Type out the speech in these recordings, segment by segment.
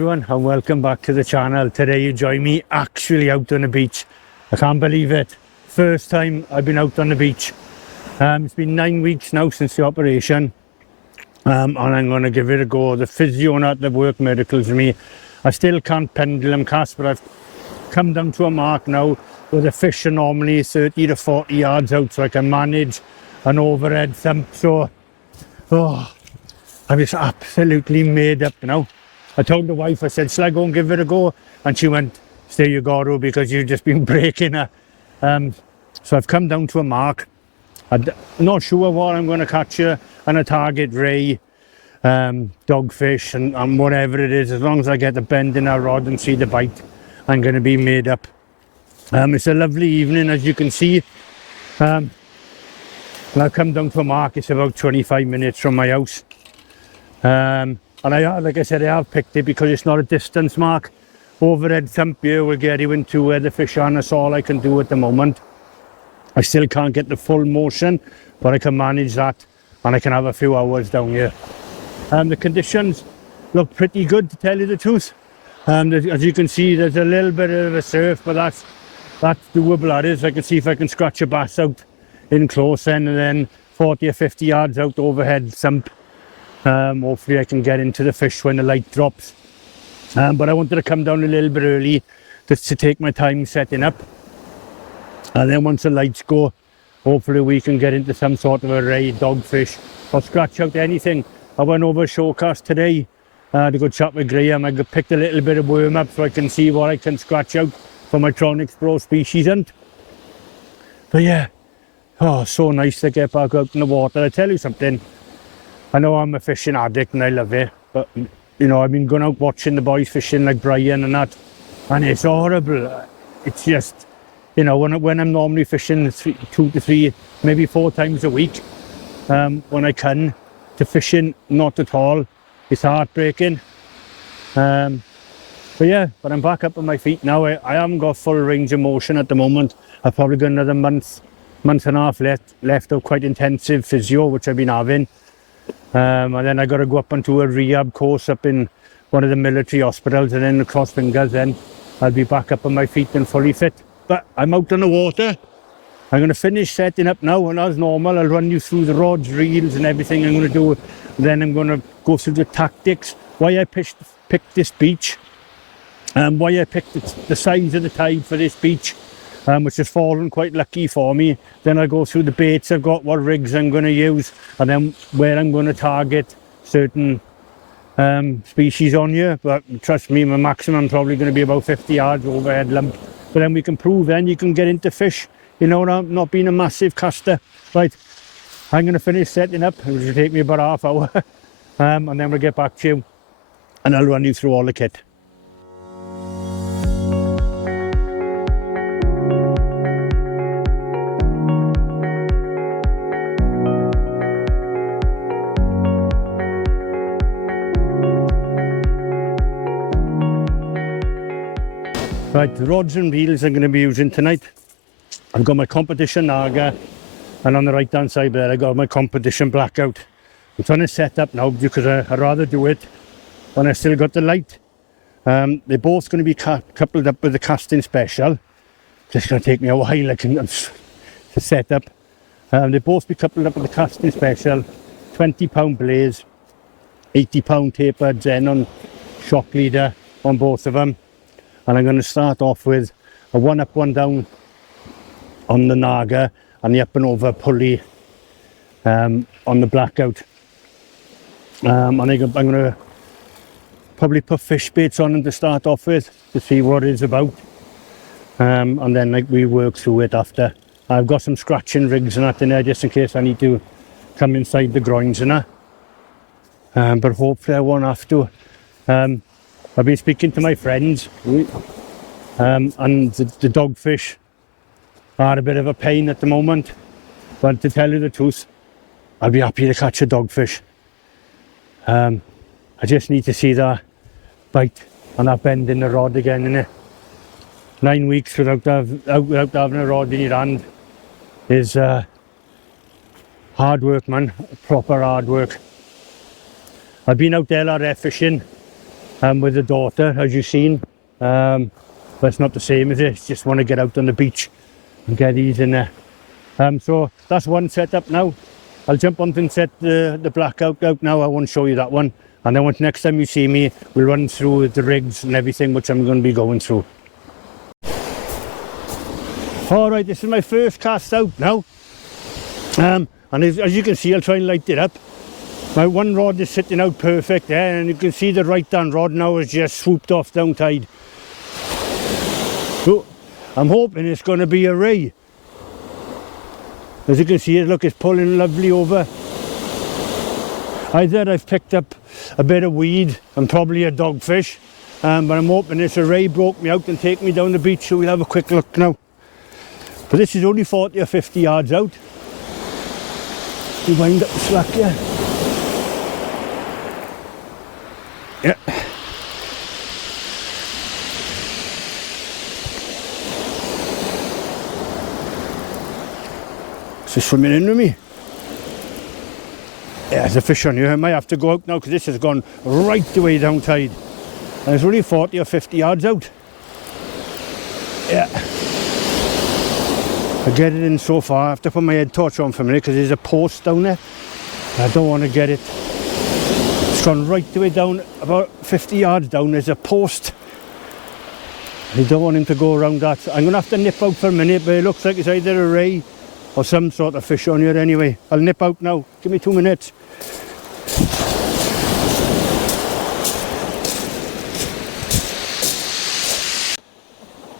everyone, and welcome back to the channel. Today you join me actually out on the beach. I can't believe it. First time I've been out on the beach. It's been 9 weeks now since the operation, and I'm going to give it a go. The physio not the work miracles for me. I still can't pendulum cast, but I've come down to a mark now where the fish are normally 30 to 40 yards out, so I can manage an overhead thump. So I'm just absolutely made up now. I told the wife, I said, shall I go and give it a go? And she went, stay you go, Ro, because you've just been breaking her. So I've come down to a mark. I'm not sure what I'm going to catch here, and a target ray, dogfish and whatever it is. As long as I get the bend in our rod and see the bite, I'm going to be made up. It's a lovely evening, as you can see. And I've come down to a mark. It's about 25 minutes from my house. And like I said, I have picked it because it's not a distance mark. Overhead thump here will get you into where the fish are, and that's all I can do at the moment. I still can't get the full motion, but I can manage that, and I can have a few hours down here. The conditions look pretty good, to tell you the truth. As you can see, there's a little bit of a surf, but that's doable. That is. I can see if I can scratch a bass out in close end, and then 40 or 50 yards out overhead thump. Hopefully I can get into the fish when the light drops. But I wanted to come down a little bit early just to take my time setting up. And then once the lights go, hopefully we can get into some sort of a ray, dogfish, or scratch out anything. I went over showcast today. I had a good chat with Graham. I picked a little bit of worm up so I can see what I can scratch out for my Tronics Pro species hunt. But yeah, so nice to get back out in the water. I tell you something, I know I'm a fishing addict and I love it, but you know, I've been going out watching the boys fishing like Brian and that, and it's horrible. It's just, you know, when I'm normally fishing 2 to 3, maybe 4 times a week, when I can, to fishing not at all, it's heartbreaking. But I'm back up on my feet now. I haven't got full range of motion at the moment. I've probably got another month and a half left of quite intensive physio, which I've been having. And then I got to go up onto a rehab course up in one of the military hospitals, and then across fingers, then I'll be back up on my feet and fully fit. But I'm out on the water. I'm going to finish setting up now, and as normal, I'll run you through the rods, reels and everything I'm going to do. Then I'm going to go through the tactics, why I picked this beach, and why I picked the size of the tide for this beach, which has fallen quite lucky for me. Then I go through the baits I've got, what rigs I'm going to use, and then where I'm going to target certain species on here. But trust me, my maximum probably going to be about 50 yards overhead lump. But then we can prove then you can get into fish, you know, not being a massive caster. Right, I'm going to finish setting up, which will take me about half hour, and then we'll get back to you and I'll run you through all the kit. Right, the rods and reels I'm going to be using tonight. I've got my competition Naga, and on the right hand side there I got my competition Blackout. I'm trying to set up now because I'd rather do it when I still got the light. They're both going to be coupled up with the casting special. Just going to take me a while to set up. They both be coupled up with the casting special, 20-pound blaze, 80-pound tapered Xenon shock leader on both of them. And I'm going to start off with a 1 up, 1 down on the Naga, and the up and over pulley on the Blackout. And I'm going to probably put fish baits on them to start off with to see what it's about. And then we work through it after. I've got some scratching rigs and that in there just in case I need to come inside the groins and that. But hopefully I won't have to. I've been speaking to my friends, and the dogfish are a bit of a pain at the moment. But to tell you the truth, I'll be happy to catch a dogfish. I just need to see that bite and that bend in the rod again, innit? 9 weeks without having a rod in your hand is hard work, man. Proper hard work. I've been out LRF fishing with the daughter, as you've seen. But it's not the same, is it? It's just want to get out on the beach and get these in there. So that's one setup now. I'll jump on and set the blackout out now. I won't show you that one. And then next time you see me, we'll run through the rigs and everything, which I'm going to be going through. All right, this is my first cast out now. And as you can see, I'll try and light it up. My one rod is sitting out perfect there, and you can see the right hand rod now is just swooped off down tide. So I'm hoping it's going to be a ray. As you can see, look, it's pulling lovely over. Either I've picked up a bit of weed and probably a dogfish, but I'm hoping it's a ray broke me out and take me down the beach, so we'll have a quick look now. But this is only 40 or 50 yards out. We wind up the slack here. Yeah. Is he swimming in with me? Yeah, there's a fish on here. I might have to go out now because this has gone right the way down tide. And it's only 40 or 50 yards out. Yeah. I get it in so far. I have to put my head torch on for a minute because there's a post down there. I don't want to get it. It's gone right the way down, about 50 yards down. There's a post. I don't want him to go around that. I'm going to have to nip out for a minute, but it looks like it's either a ray or some sort of fish on here anyway. I'll nip out now. Give me 2 minutes.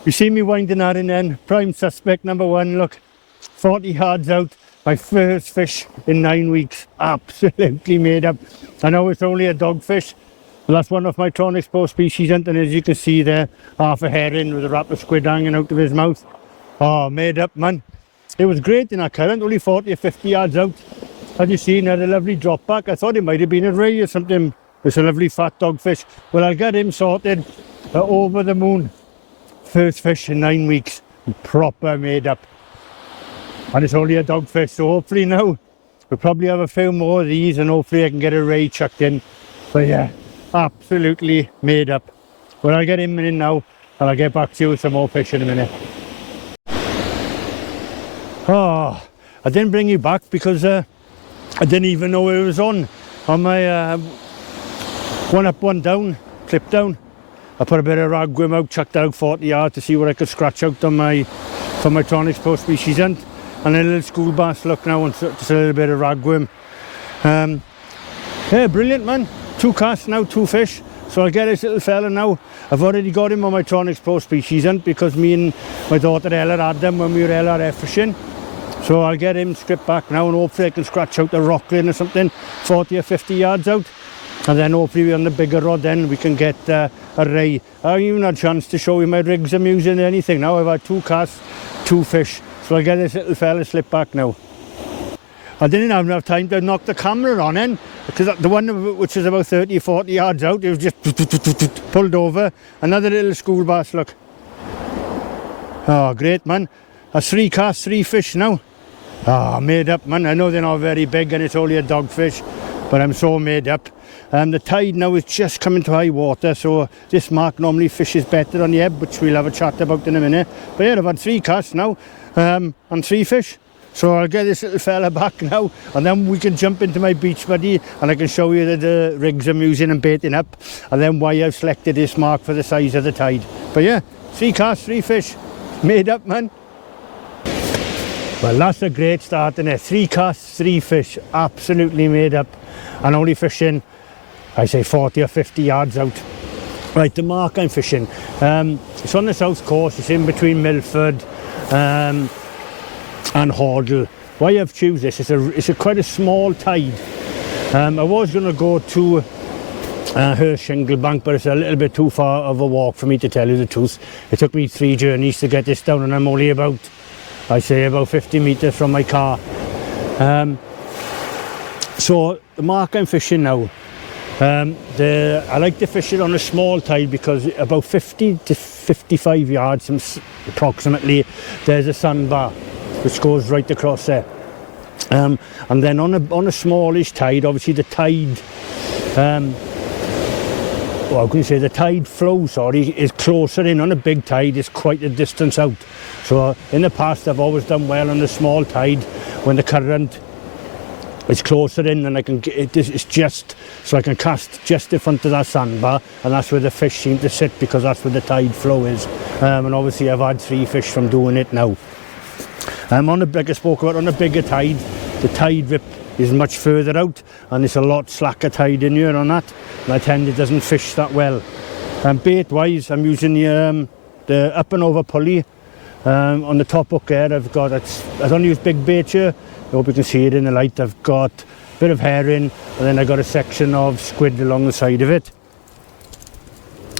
You see me winding that in then. Prime suspect number one, look. 40 yards out. My first fish in 9 weeks. Absolutely made up. I know it's only a dogfish. But that's one of my Tangled species, and as you can see there, half a herring with a wrap of squid hanging out of his mouth. Oh, made up, man. It was great in that current, only 40 or 50 yards out. As you seen, had a lovely drop back. I thought it might have been a ray or something. It's a lovely fat dogfish. Well, I'll get him sorted. Over the moon. First fish in 9 weeks. Proper made up. And it's only a dogfish, so hopefully now we'll probably have a few more of these and hopefully I can get a ray chucked in. But yeah, absolutely made up. Well, I'll get him in now and I'll get back to you with some more fish in a minute. Oh, I didn't bring you back because I didn't even know it was on my one up, one down, clip down. I put a bit of ragworm out, chucked out 40 yards to see what I could scratch out on from my Tangled species hunt. And a little school bass look now and just a little bit of ragworm. Yeah, brilliant, man. 2 casts now, 2 fish. So I'll get this little fella now. I've already got him on my Tangled species hunt because me and my daughter Ella had them when we were LRF fishing. So I'll get him stripped back now and hopefully I can scratch out a rockling or something 40 or 50 yards out. And then hopefully on the bigger rod then we can get a ray. I haven't even had a chance to show you my rigs I'm using or anything now. I've had 2 casts, 2 fish. So I'll get this little fella slipped back now. I didn't have enough time to knock the camera on in because the one which is about 30 or 40 yards out, it was just pulled over. Another little school bass, look. Oh, great, man. That's 3 casts, 3 fish now. Ah, made up, man. I know they're not very big and it's only a dogfish, but I'm so made up. The tide now is just coming to high water, so this mark normally fishes better on the ebb, which we'll have a chat about in a minute. But yeah, I've had 3 casts now and 3 fish. So I'll get this little fella back now and then we can jump into my beach buddy and I can show you the rigs I'm using and baiting up and then why I've selected this mark for the size of the tide. But yeah, 3 casts, 3 fish. Made up, man. Well, that's a great start in it. 3 casts, 3 fish. Absolutely made up. And only fishing, I say 40 or 50 yards out. Right, the mark I'm fishing. It's on the south coast. It's in between Milford and Hordle. Why I've chosen this, it's quite a small tide. I was going to go to her shingle bank, but it's a little bit too far of a walk for me, to tell you the truth. It took me 3 journeys to get this down and I'm only about, I say about 50 metres from my car. So the mark I'm fishing now, I like to fish it on a small tide because about 50 to 55 yards approximately there's a sandbar which goes right across there. And then on a smallish tide, obviously the tide well, I'm going to say the tide flow, sorry, is closer in. On a big tide, it's quite a distance out. So in the past, I've always done well on a small tide when the current is closer in, and I can get it's just so I can cast just in front of that sandbar, and that's where the fish seem to sit because that's where the tide flow is. And obviously, I've had 3 fish from doing it now. Like I spoke about, on a bigger tide, the tide rip is much further out, and it's a lot slacker tide in here on that, and I tend it doesn't fish that well. Bait wise, I'm using the up and over pulley. On the top hook there, I don't use big bait here. I hope you can see it in the light. I've got a bit of herring, and then I got a section of squid along the side of it.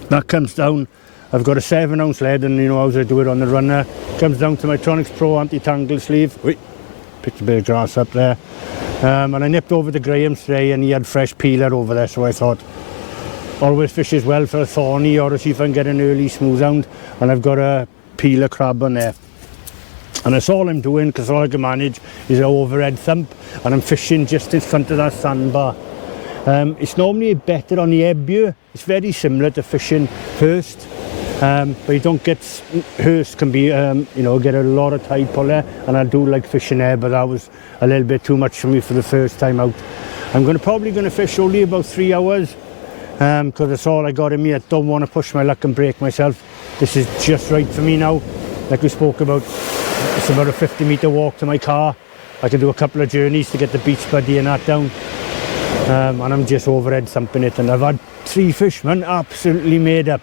That comes down. I've got a 7-ounce lead, and you know how I do it on the runner. Comes down to my Tronics Pro anti-tangle sleeve. Wait, picked a bit of grass up there. And I nipped over to Graham's today, and he had fresh peeler over there, so I thought, always fishes well for a thorny, or see if I can get an early smoothhound. And I've got a peeler crab on there. And that's all I'm doing, because all I can manage is an overhead thump, and I'm fishing just in front of that sandbar. It's normally better on the ebb here. It's very similar to fishing Hurst, but you don't get, Hurst can be, you know, get a lot of tide pull there, and I do like fishing there, but that was a little bit too much for me for the first time out. I'm probably going to fish only about 3 hours, because that's all I got in me. I don't want to push my luck and break myself. This is just right for me now. Like we spoke about, it's about a 50-metre walk to my car. I can do a couple of journeys to get the beach buddy and that down. And I'm just overhead thumping it, and I've had 3 fish, man, absolutely made up.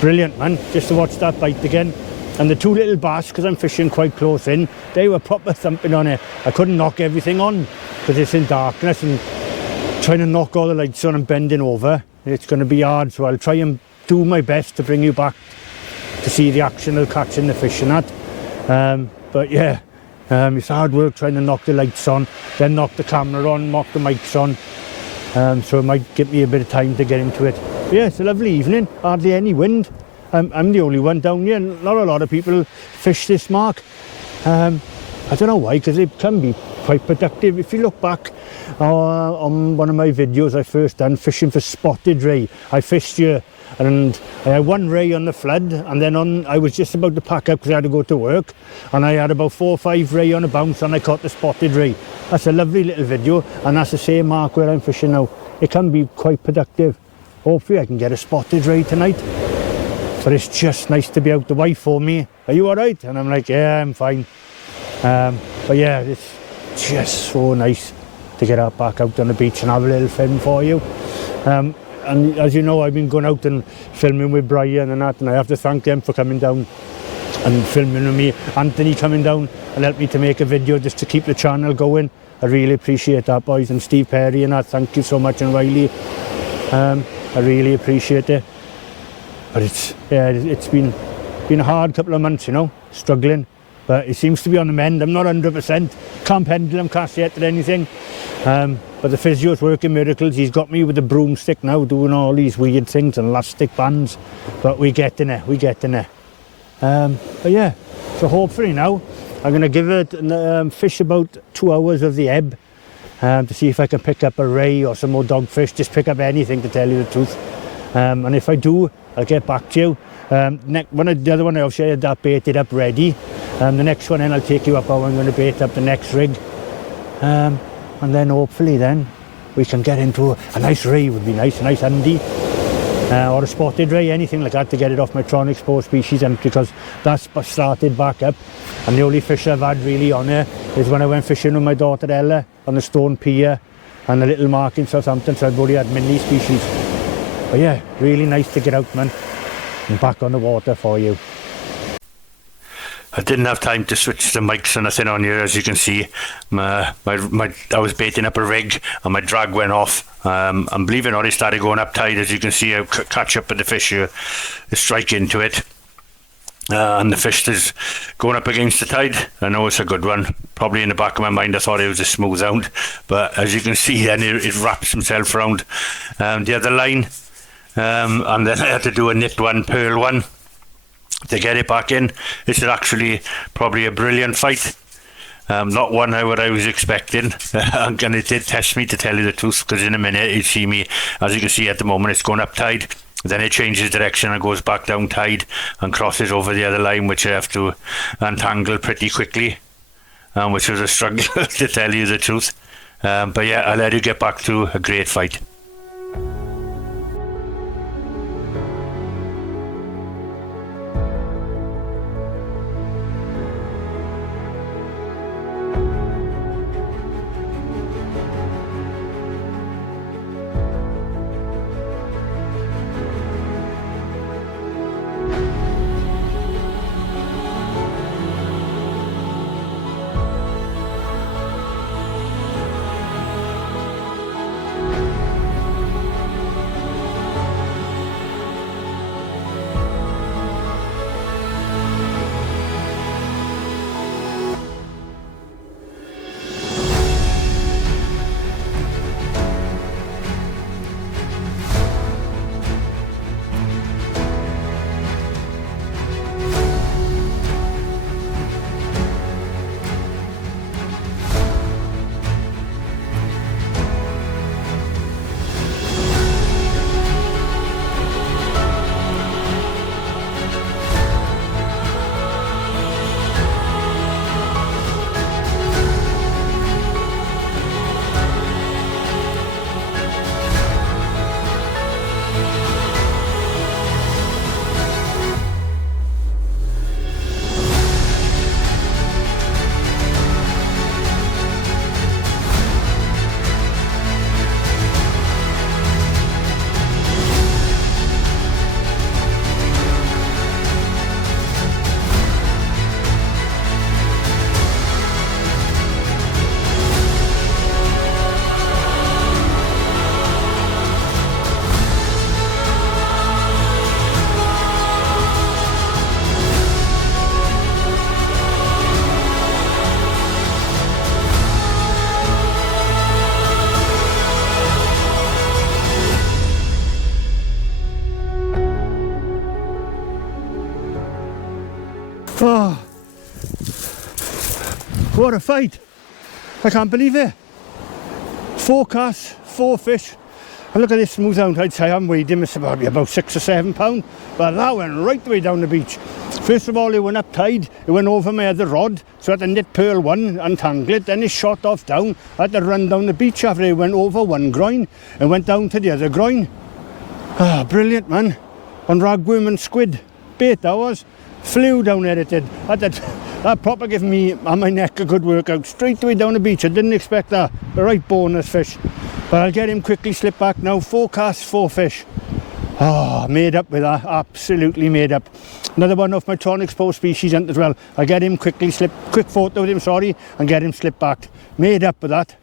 Brilliant, man, just to watch that bite again. And the 2 little bass, because I'm fishing quite close in, they were proper thumping on it. I couldn't knock everything on because it's in darkness, and trying to knock all the lights on and bending over, it's going to be hard. So I'll try and do my best to bring you back to see the action of catching the fish and that. But yeah, it's hard work trying to knock the lights on, then knock the camera on, knock the mics on. So it might give me a bit of time to get into it. But yeah, it's a lovely evening, hardly any wind. I'm the only one down here. Not a lot of people fish this mark. I don't know why, because it can be quite productive. If you look back on one of my videos I first done, fishing for spotted ray, I fished here, and I had 1 ray on the flood, and then I was just about to pack up because I had to go to work, and I had about 4 or 5 ray on a bounce, and I caught the spotted ray. That's a lovely little video, and that's the same mark where I'm fishing now. It can be quite productive. Hopefully I can get a spotted ray tonight, but it's just nice to be out. The wife phoned me, "Are you all right?" And I'm like, "Yeah, I'm fine." But yeah, it's just so nice to get out back out on the beach and have a little film for you. And as you know, I've been going out and filming with Brian and that, and I have to thank them for coming down and filming with me. Anthony coming down and helped me to make a video just to keep the channel going. I really appreciate that, boys. And Steve Perry and that, thank you so much, and Riley. I really appreciate it. But it's been a hard couple of months, you know, struggling. But it seems to be on the mend. I'm not 100%. Can't pendulum cast yet or anything. But the physio's working miracles. He's got me with a broomstick now, doing all these weird things and elastic bands. But we're getting there. But yeah, so hopefully now I'm going to give it fish about 2 hours of the ebb to see if I can pick up a ray or some more dogfish. Just pick up anything, to tell you the truth. And if I do, I'll get back to you. The other one I'll show you that baited up ready. The next one then I'll take you up how I'm going to bait up the next rig. And then hopefully then we can get into a nice ray. Would be nice, a nice handy. Or a spotted ray, anything like that, to get it off my Tronics Pro species, and because that's started back up. And the only fish I've had really on there is when I went fishing with my daughter Ella on the Stone Pier and the Little Mark in Southampton, so I've already had mini species. But yeah, really nice to get out, man, and back on the water for you. I didn't have time to switch the mics or nothing on here, as you can see. I was baiting up a rig and my drag went off. And believe it or not, it started going up tide. As you can see, I catch up with the fish here, strike into it. And the fish is going up against the tide. I know it's a good one. Probably in the back of my mind I thought it was a smoothhound, but as you can see then it wraps himself around the other line. And then I had to do a knit one, pearl one, to get it back in. This is actually probably a brilliant fight. Not one what I was expecting, and it did test me, to tell you the truth, because in a minute you see me, as you can see at the moment, it's going up tide, then it changes direction and goes back down tide and crosses over the other line, which I have to untangle pretty quickly, which was a struggle to tell you the truth. But yeah, I'll let you get back to a great fight. Oh, what a fight. I can't believe it. 4 casts, 4 fish. And look at this smoothhound. I'd say I'm weighed him, it's about 6 or 7 pounds. But that went right the way down the beach. First of all, it went up tide. It went over my other rod. So I had to knit pearl one, untangle it. Then it shot off down. I had to run down the beach after it went over one groin and went down to the other groin. Ah, brilliant, man. On ragworm and squid. Bait that was. Flew down there, it did. That proper gave me and my neck a good workout. Straight away down the beach. I didn't expect that. The right bonus fish. But I'll get him quickly slip back now. 4 casts, 4 fish. Oh, made up with that. Absolutely made up. Another one off my tonic sport species hunt as well. I'll get him quickly slip. Quick photo with him, sorry. And get him slip back. Made up with that.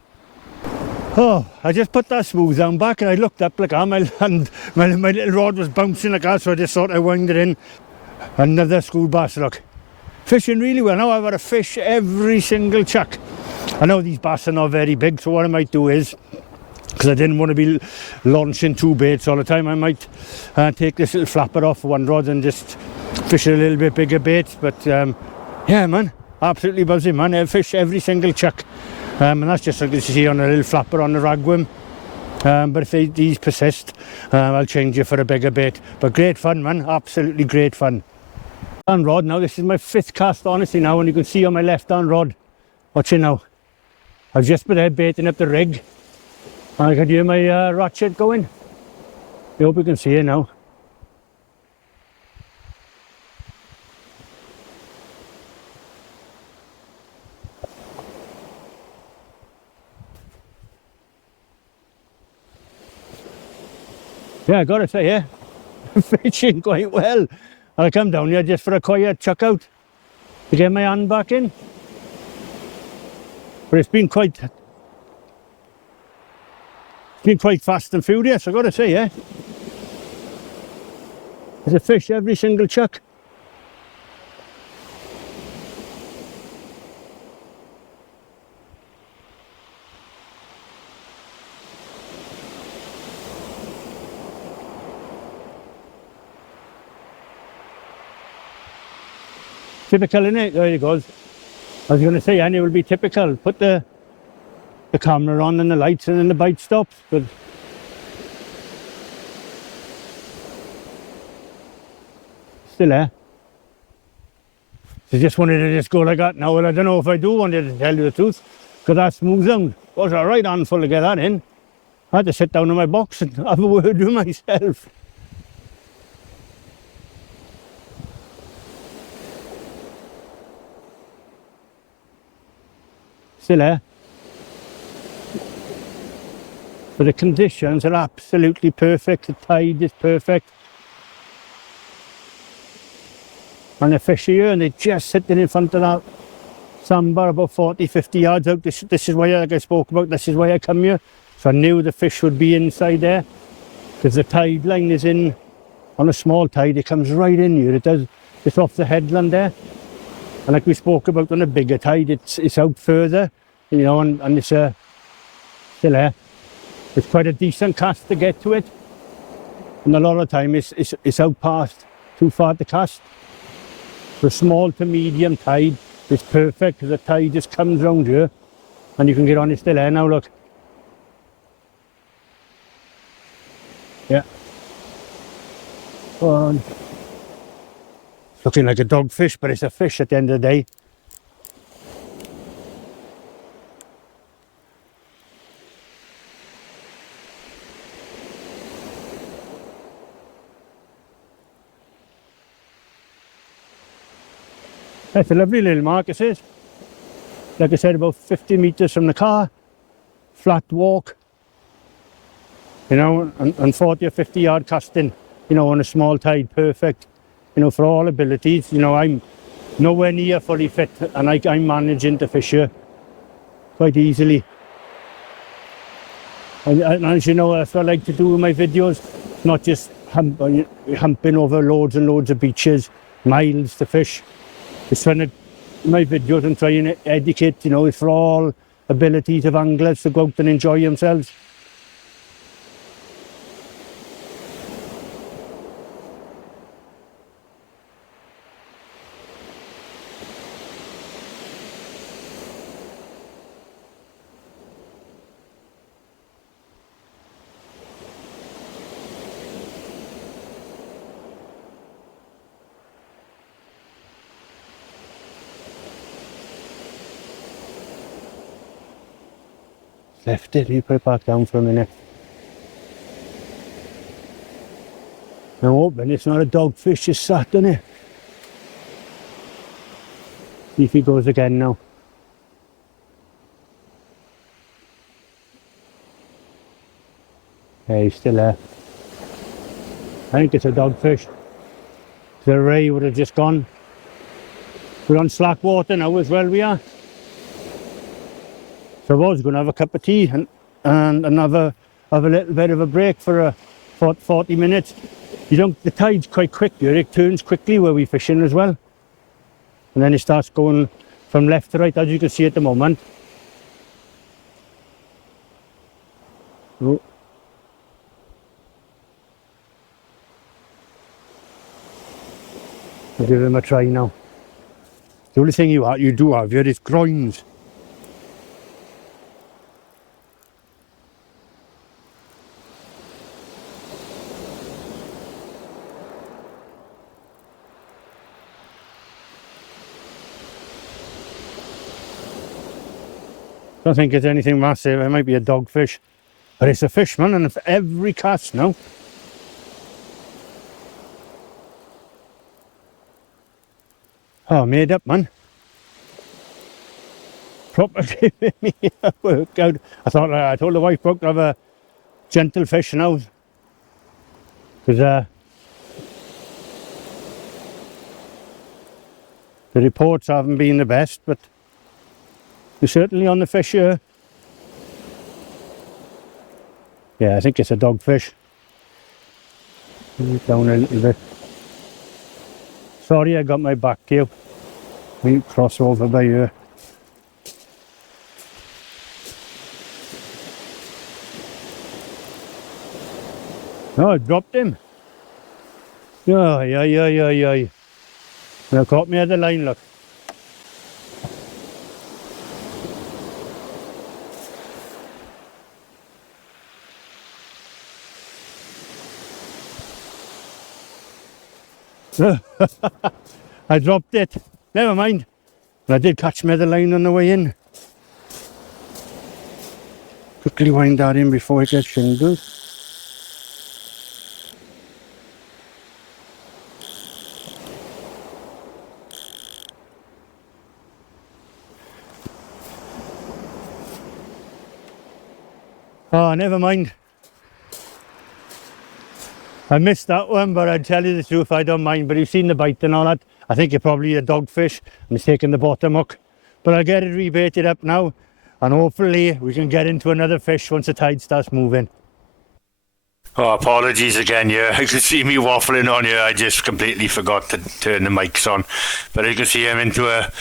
Oh, I just put that smoothhound back and I looked up like and my little rod was bouncing like that, so I just thought I wound it in. Another school bass, look. Fishing really well. Now I've had a fish every single chuck. I know these bass are not very big, so what I might do is, because I didn't want to be launching 2 baits all the time, I might take this little flapper off one rod and just fish a little bit bigger baits. But yeah, man, absolutely buzzing, man. I fish every single chuck. And that's just like you see on a little flapper on the ragworm. But if these persist, I'll change it for a bigger bait. But great fun, man. Absolutely great fun. Hand rod now. This is my 5th cast, honestly, now. And you can see on my left hand rod. Watch it now. I've just been there baiting up the rig. I can hear my ratchet going. I hope you can see it now. Yeah, I gotta say, yeah, fishing quite well. I'll come down here just for a quiet chuck out to get my hand back in. But it's been quite fast and furious, I gotta say, yeah. There's a fish every single chuck. Typical, innit? There he goes. I was going to say, and it will be typical. Put the camera on and the lights and then the bite stops. But still there. So just wanted to just go like that now. Well, I don't know if I do want to tell you the truth, because that smoothhound was a right handful to get that in. I had to sit down in my box and have a word with myself. Still there. But the conditions are absolutely perfect. The tide is perfect. And the fish are here, and they're just sitting in front of that sandbar about 40, 50 yards out. This is why, like I spoke about, this is why I come here. So I knew the fish would be inside there, because the tide line is in. On a small tide, it comes right in here. It does. It's off the headland there. And like we spoke about on a bigger tide, it's out further, you know, and it's still there. It's quite a decent cast to get to it. And a lot of the time it's out past, too far to cast. For small to medium tide, it's perfect, because the tide just comes round here and you can get on it. Still there now, look. Yeah. Go on. Looking like a dogfish, but it's a fish at the end of the day. It's a lovely little mark, it is. Like I said, about 50 metres from the car, flat walk, you know, and 40 or 50 yard casting, you know, on a small tide, perfect, you know, for all abilities. You know, I'm nowhere near fully fit, and I'm managing to fish here quite easily. And as you know, that's what I like to do with my videos, not just humping over loads and loads of beaches, miles to fish. It's trying to, my videos, and try and educate, you know, it's for all abilities of anglers to go out and enjoy themselves. Left it, you put it back down for a minute. I'm hoping it's not a dogfish just sat on it. See if he goes again now. Yeah, he's still there. I think it's a dogfish. The ray would have just gone. We're on slack water now as well, we are. So I was going to have a cup of tea and have a little bit of a break for 40 minutes. You don't, the tide's quite quick here, it turns quickly where we're fishing as well. And then it starts going from left to right, as you can see at the moment. Oh. I'll give him a try now. The only thing you do have here is groins. Don't think it's anything massive. It might be a dogfish, but it's a fish, man, and for every cast now. Oh, made up, man. Proper giving me a workout. I told the wife broke to have a gentle fish now, because the reports haven't been the best, but we're certainly on the fish here. Yeah, I think it's a dogfish. Down a little bit. Sorry, I got my back to you. We cross over by here. No, I dropped him. Yeah. Now caught me at the line, look. I dropped it. Never mind. But I did catch my other line on the way in. Quickly wind that in before it gets shingled. Oh, never mind. I missed that one, but I'd tell you the truth, I don't mind. But you've seen the bite and all that. I think it's probably a dogfish and it's taking the bottom hook. But I'll get it rebaited up now, and hopefully we can get into another fish once the tide starts moving. Oh, apologies again, yeah. You can see me waffling on here. I just completely forgot to turn the mics on. But you can see I'm into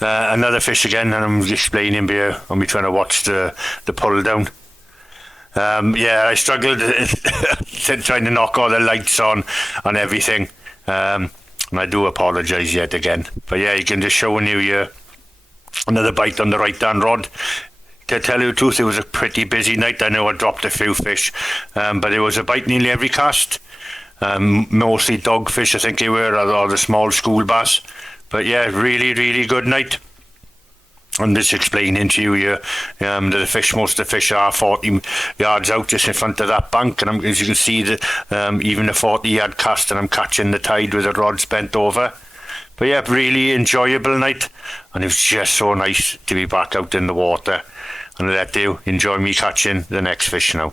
another fish again, and I'm explaining here when we're trying to watch the pull down. Yeah, I struggled trying to knock all the lights on everything. And I do apologise yet again. But yeah, you can just showing you here another bite on the right hand rod. To tell you the truth, it was a pretty busy night. I know I dropped a few fish, but it was a bite nearly every cast. Mostly dogfish, I think they were, or the small school bass. But yeah, really, really good night. I'm just explaining to you here that most of the fish are 40 yards out just in front of that bank, and as you can see, even a 40-yard cast, and I'm catching the tide with the rods bent over. But yeah, really enjoyable night, and it was just so nice to be back out in the water, and I'll let you enjoy me catching the next fish now.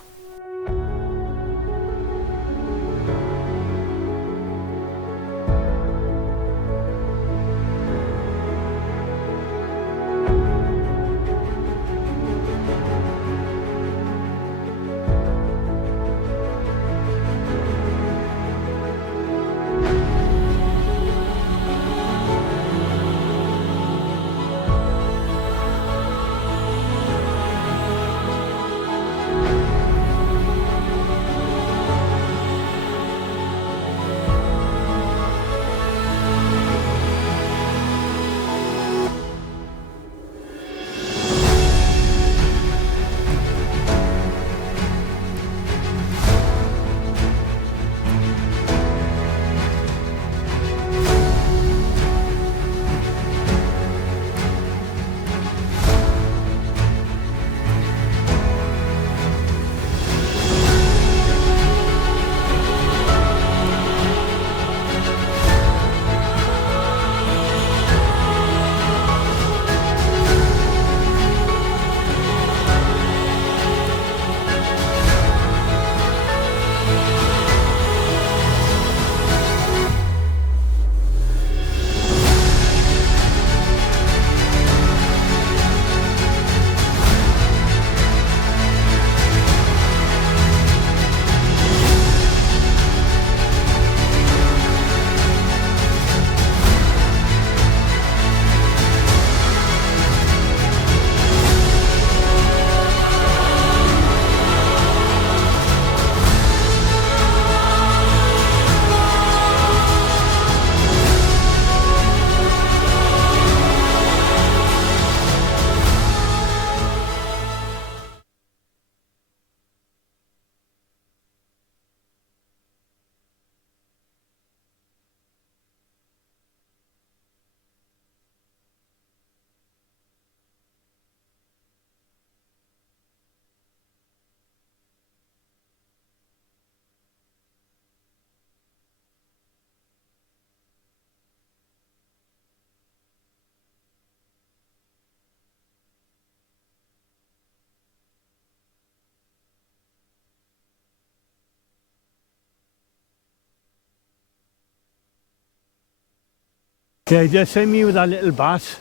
Yeah, just sent me with that little bass.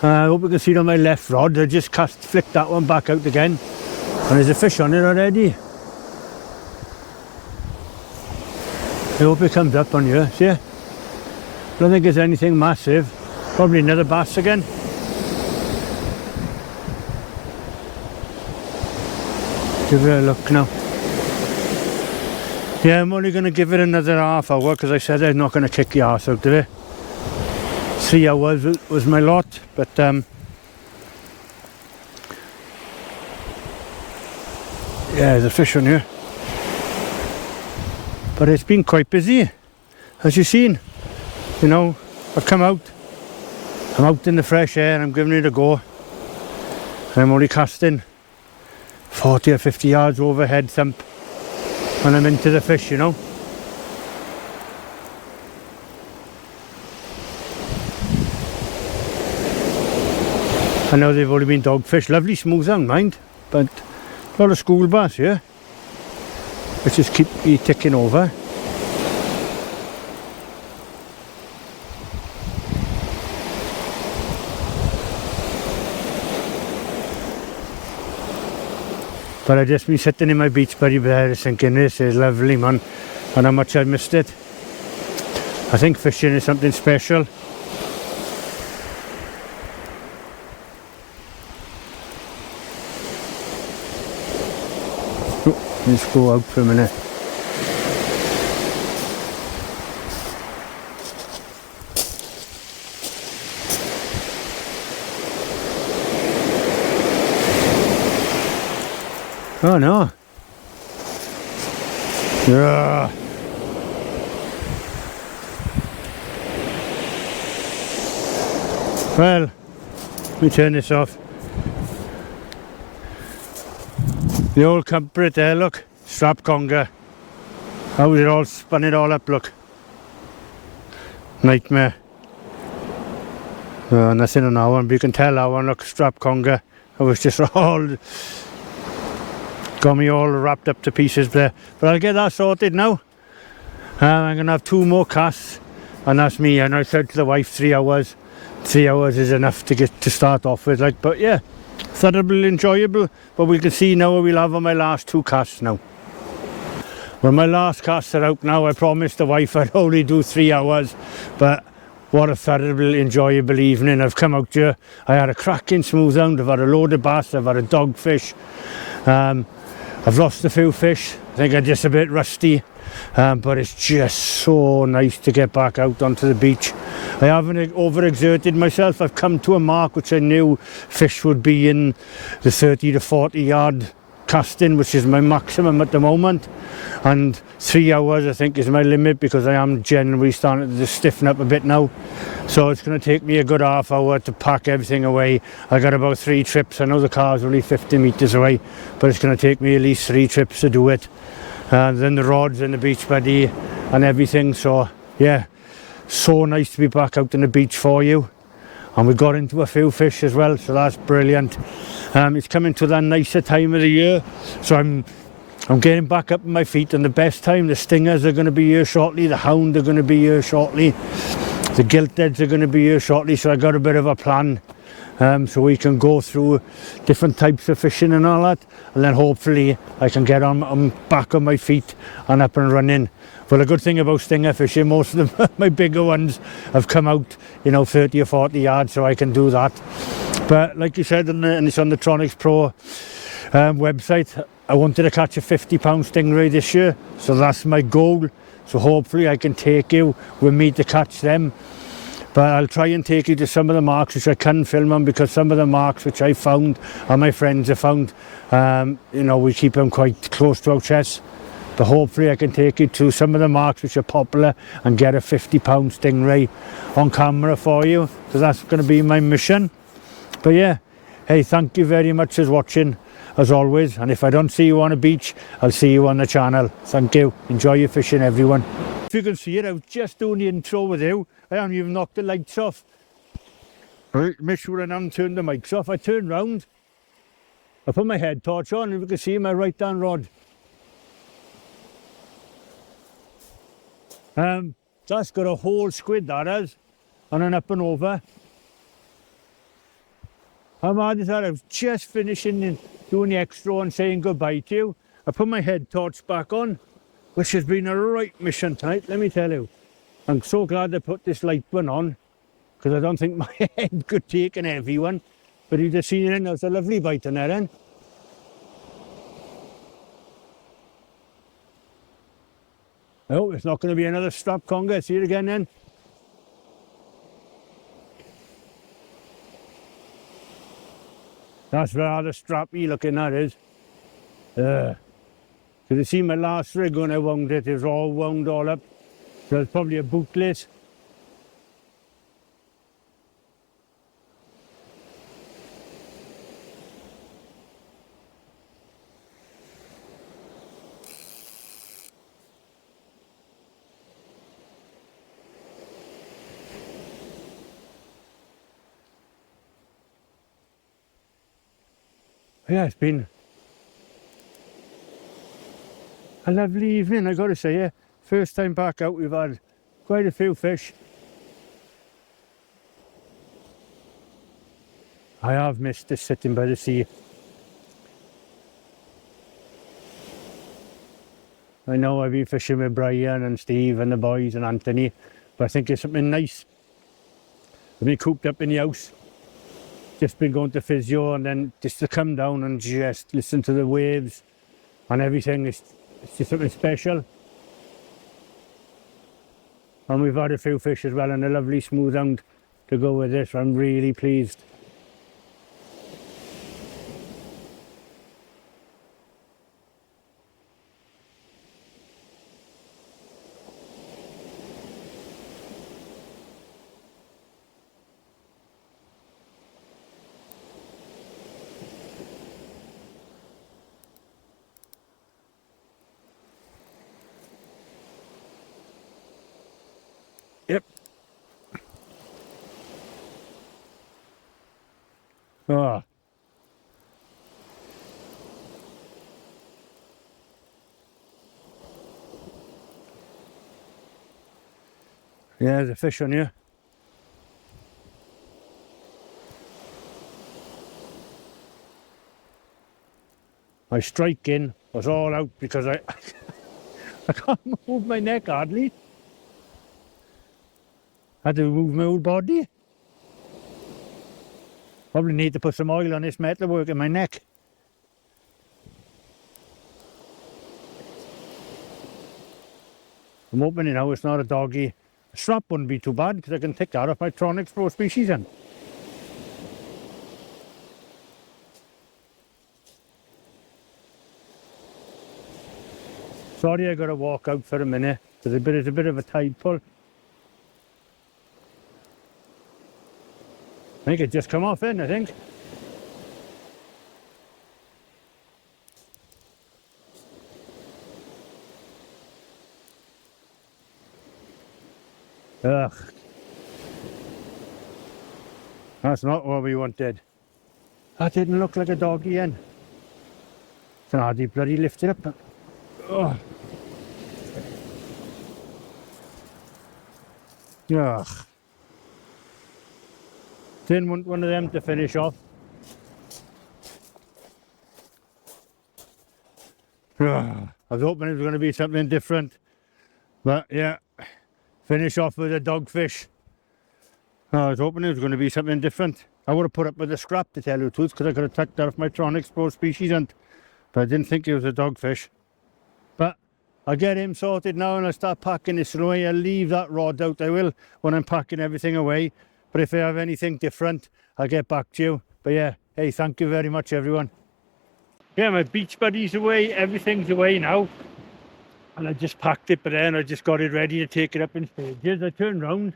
I hope you can see it on my left rod. I just flicked that one back out again. And there's a fish on it already. I hope it comes up on here, see? Don't think it's anything massive. Probably another bass again. Give it a look now. Yeah, I'm only going to give it another half hour because I said I'm not going to kick the arse out of it. 3 hours was my lot, but yeah, there's a fish on here. But it's been quite busy, as you've seen. you know, I've come out. I'm out in the fresh air and I'm giving it a go. And I'm only casting 40 or 50 yards overhead thump when I'm into the fish, you know. I know they've only been dogfish, lovely smoothhound, mind, but a lot of school bass here. Let's just keep ticking over. But I've just been sitting in my beach buddy there thinking this is lovely, man, and how much I missed it. I think fishing is something special. Oh, let's go out for a minute. Oh no. Yeah. Well, let me turn this off. The old culprit there, look. Strap conger. How it all spun it all up, look. Nightmare. Nothing on that one, but you can tell that one, look, strap conger. I was just all... got me all wrapped up to pieces there, but I'll get that sorted now. I'm gonna have 2 more casts, and that's me. And I said to the wife 3 hours. 3 hours is enough to get to start off with, like. But yeah, thought it'll be enjoyable. But we can see now what we'll have on my last 2 casts now. Well, my last casts are out now. I promised the wife I'd only do 3 hours, but what a thoroughly enjoyable evening. I've come out here. I had a cracking smoothhound. I've had a load of bass. I've had a dogfish. I've lost a few fish. I think I'm just a bit rusty, but it's just so nice to get back out onto the beach. I haven't overexerted myself. I've come to a mark which I knew fish would be in the 30 to 40 yard casting, which is my maximum at the moment, and 3 hours I think is my limit, because I am generally starting to stiffen up a bit now. So it's going to take me a good half hour to pack everything away. I got about 3 trips. I know the car's only 50 metres away, but it's going to take me at least 3 trips to do it. And then the rods and the beach buddy and everything. So yeah, so nice to be back out on the beach for you. And we got into a few fish as well, so that's brilliant. It's coming to that nicer time of the year, so I'm getting back up on my feet, and the best time. The stingers are going to be here shortly, the hound are going to be here shortly, the giltheads are going to be here shortly, so I got a bit of a plan, so we can go through different types of fishing and all that, and then hopefully I can get on back on my feet and up and running. Well, the good thing about stinger fishing, most of them, my bigger ones, have come out, you know, 30 or 40 yards, so I can do that. But like you said, and it's on the Tronics Pro website, I wanted to catch a 50-pound stingray this year, so that's my goal. So hopefully I can take you with me to catch them. But I'll try and take you to some of the marks which I can film on, because some of the marks which I found and my friends have found, you know, we keep them quite close to our chests. But hopefully I can take you to some of the marks which are popular and get a 50-pound stingray on camera for you. So that's going to be my mission. But yeah, hey, thank you very much for watching, as always. And if I don't see you on a beach, I'll see you on the channel. Thank you. Enjoy your fishing, everyone. If you can see it, I was just doing the intro with you. I haven't even knocked the lights off. Right, make sure I haven't turned the mics off. I turned round. I put my head torch on, and you can see my right-hand rod. That's got a whole squid, that has, and an up and over. How mad is that? I was just finishing and doing the extra and saying goodbye to you. I put my head torch back on, which has been a right mission tonight, let me tell you. I'm so glad I put this light one on, because I don't think my head could take an heavy one. But you just seen it, there's a lovely bite in there then. Oh, it's not going to be another strap conger. See it again then. That's rather strappy looking, that is. Because you see my last rig when I wound it, it was all wound all up. So it's probably a bootless. Yeah, it's been a lovely evening, I gotta say. Yeah, first time back out, we've had quite a few fish. I have missed just sitting by the sea. I know I've been fishing with Brian and Steve and the boys and Anthony, but I think it's something nice. I've been cooped up in the house, just been going to physio, and then just to come down and just listen to the waves and everything. It's just something special. And we've had a few fish as well, and a lovely smoothhound to go with this. I'm really pleased. Yep. Oh. Yeah, there's a fish on here. My striking was all out because I can't move my neck hardly. I had to move my whole body. Probably need to put some oil on this metalwork in my neck. I'm hoping now it's not a doggy. A strap wouldn't be too bad because I can take that off my Tronics Pro species then. Sorry I got to walk out for a minute. There's a bit of a tide pull. I think it just come off in, I think. Ugh. That's not what we wanted. That didn't look like a doggy hen. So I did bloody lift it up. Ugh. Ugh. Didn't want one of them to finish off. Ugh. I was hoping it was going to be something different. But yeah, finish off with a dogfish. I was hoping it was going to be something different. I would have put up with a scrap, to tell you the truth, because I could have tucked that off my Tronics Pro species hunt. But I didn't think it was a dogfish. But I'll get him sorted now and I'll start packing this away. I'll leave that rod out, I will, when I'm packing everything away. But if I have anything different, I'll get back to you. But yeah, hey, thank you very much, everyone. Yeah, my beach buddy's away, everything's away now. And I just packed it, but then I just got it ready to take it up in stages. I turned round.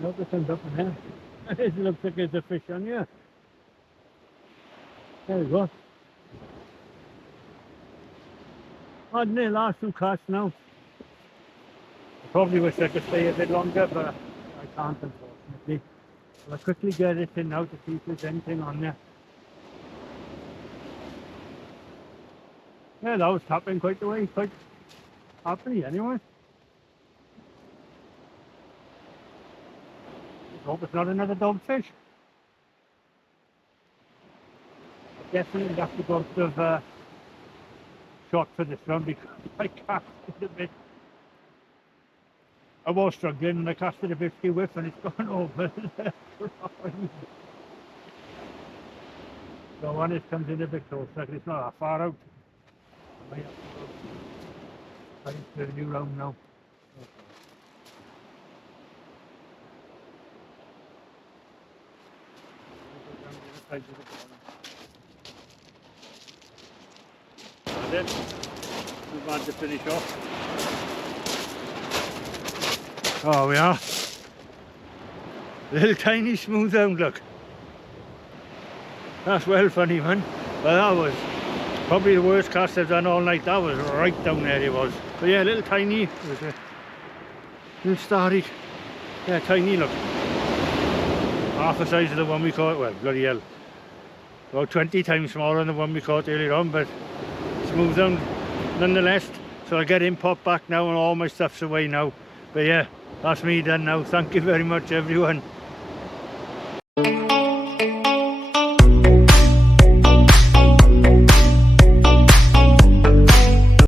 I hope it comes up in there. It looks like there's a fish on here. There we go. On the last two casts now. I probably wish I could stay a bit longer, but I can't, unfortunately. So I'll quickly get it in now to see if there's anything on there. Yeah, that was tapping quite the way, quite happily anyway. Just hope it's not another dogfish. I definitely have to go to the shot for this one because I casted a bit. I was struggling and I casted a bit too whiff and it's gone over. So when it comes in a bit closer, it's not that far out. I might have to go into a new round now. And then we've had to finish off. Oh, we are. Little tiny smoothhound, look. That's well funny, man. Well, that was probably the worst cast I've done all night. That was right down there, it was. But yeah, little tiny. It was a little starry. Yeah, tiny, look. Half the size of the one we caught. Well, bloody hell. about 20 times smaller than the one we caught earlier on, but smoothhound nonetheless. So I'll get him popped back now and all my stuff's away now. But yeah, that's me done now. Thank you very much everyone.